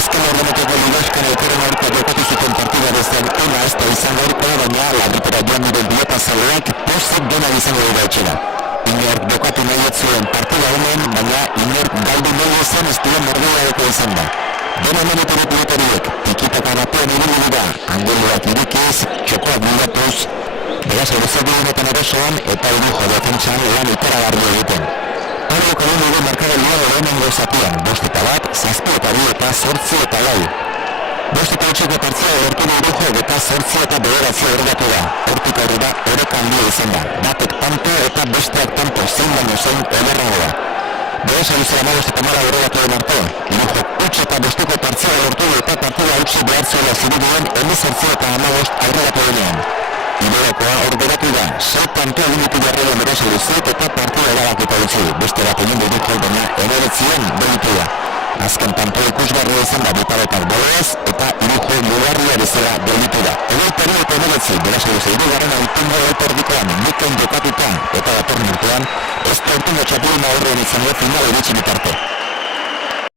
Azken ordenetako ligaskan elkarren aurka jokatu zuten partida bestean ona ez da izan gaurkoa, baina larritera joan diren bilatazaleak pozik dena izango dira etxera. Inork jokatu nahi ez zuen partida honen, baina inork galdu nahi izan ez duen norgehiagoko izan da. Dena menetero pilotariek, tikitaka batean ibili dira, angeluak irikiz, txokoak bilatuz, beraz euruzegi honetan erosoan eta irujo defentsan lan ikaragarri egiten. Pablo Colón ere markagailuan lehenengo zatian, 5-1, 7-2 eta 8-4. 5-8 partzia lortu du irujo eta 8-9 horregatu da. Hortik aurrera oreka handia izan da. Batek tanto eta besteak tanto zein baino zein ederrago da. Beraz abizera 5-9 horregatu den arte. Irujo 8-5 partzia lortu du eta partida utzi behar zuela ziruduen 18-5 aurregatu denean. Iberokoa hor beratu da, 6 tanto egin jarraian beraz eluzet eta partida erabakita dutzu. Beste bat egin dut baina emeretzien begitu da. Azken tanto ikusgarria izan da bitaretak boleaz eta irujo mugarria bezala gelditu da. Egoitari eta emeretzi, beraz eluzet irugarren autungo etordikoan miken jokatuta eta datorn urtean, ez da urtengo txapulina horrean izango final eritxin bitarte.